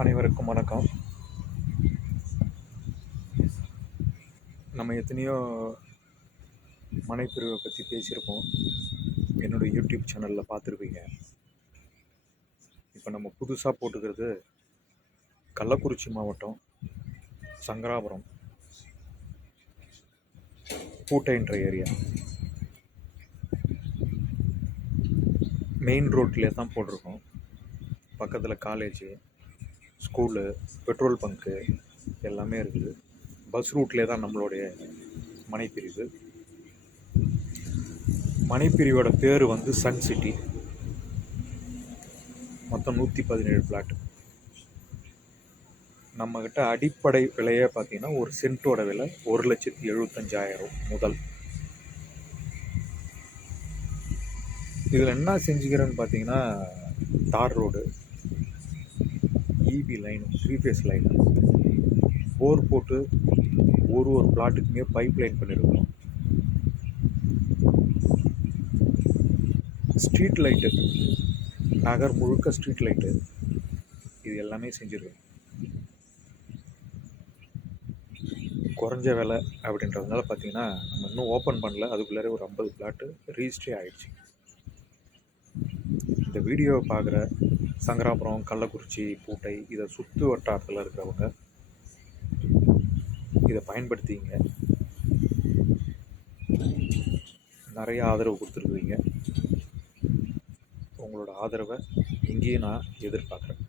அனைவருக்கும் வணக்கம். நம்ம எத்தனையோ மனைப்பிரிவை பற்றி பேசியிருக்கோம் என்னுடைய யூடியூப் சேனலில் பார்த்துருப்பீங்க இப்போ நம்ம புதுசாக போட்டுக்கிறது கள்ளக்குறிச்சி மாவட்டம் சங்கராபுரம் பூட்டைன்ற ஏரியா. மெயின் ரோட்லேயே தான் போட்டிருக்கோம். பக்கத்தில் காலேஜு ஸ்கூலு பெட்ரோல் பங்க்கு எல்லாமே இருக்குது. பஸ் ரூட்லேயே தான் நம்மளுடைய மனைப்பிரிவு மனைப்பிரிவோட பேர் வந்து சன் சிட்டி. மொத்தம் நூற்றி பதினேழு பிளாட் நம்மக்கிட்ட அடிப்படை விலையே பார்த்தீங்கன்னா ஒரு சென்ட்டோட விலை ஒரு லட்சத்தி எழுபத்தஞ்சாயிரம் முதல். இதில் என்ன செஞ்சுக்கிறேன்னு பார்த்தீங்கன்னா தார் road. EB line three phase line bore போட்டு ஒரு ஒரு பிளாட்டுக்குமே பைப் லைன் பண்ணியிருக்கோம் ஸ்ட்ரீட் லைட்டு நகர் முழுக்க ஸ்ட்ரீட் லைட்டு இது எல்லாமே செஞ்சுருக்கோம் குறைஞ்ச விலை அப்படின்றதுனால பார்த்தீங்கன்னா நம்ம இன்னும் ஓப்பன் பண்ணல. அதுக்குள்ளாரே ஒரு ஐம்பது பிளாட்டு ரிஜிஸ்ட்ரே ஆகிடுச்சு இந்த வீடியோவை பார்க்குற சங்கராபுரம் கள்ளக்குறிச்சி பூட்டை இதை சுற்று வட்டாரத்தில் இருக்கிறவங்க இதை பயன்படுத்திங்க. நிறைய ஆதரவு கொடுத்துருக்குறீங்க. உங்களோட ஆதரவை இங்கேயும் நான் எதிர்பார்க்குறேன்.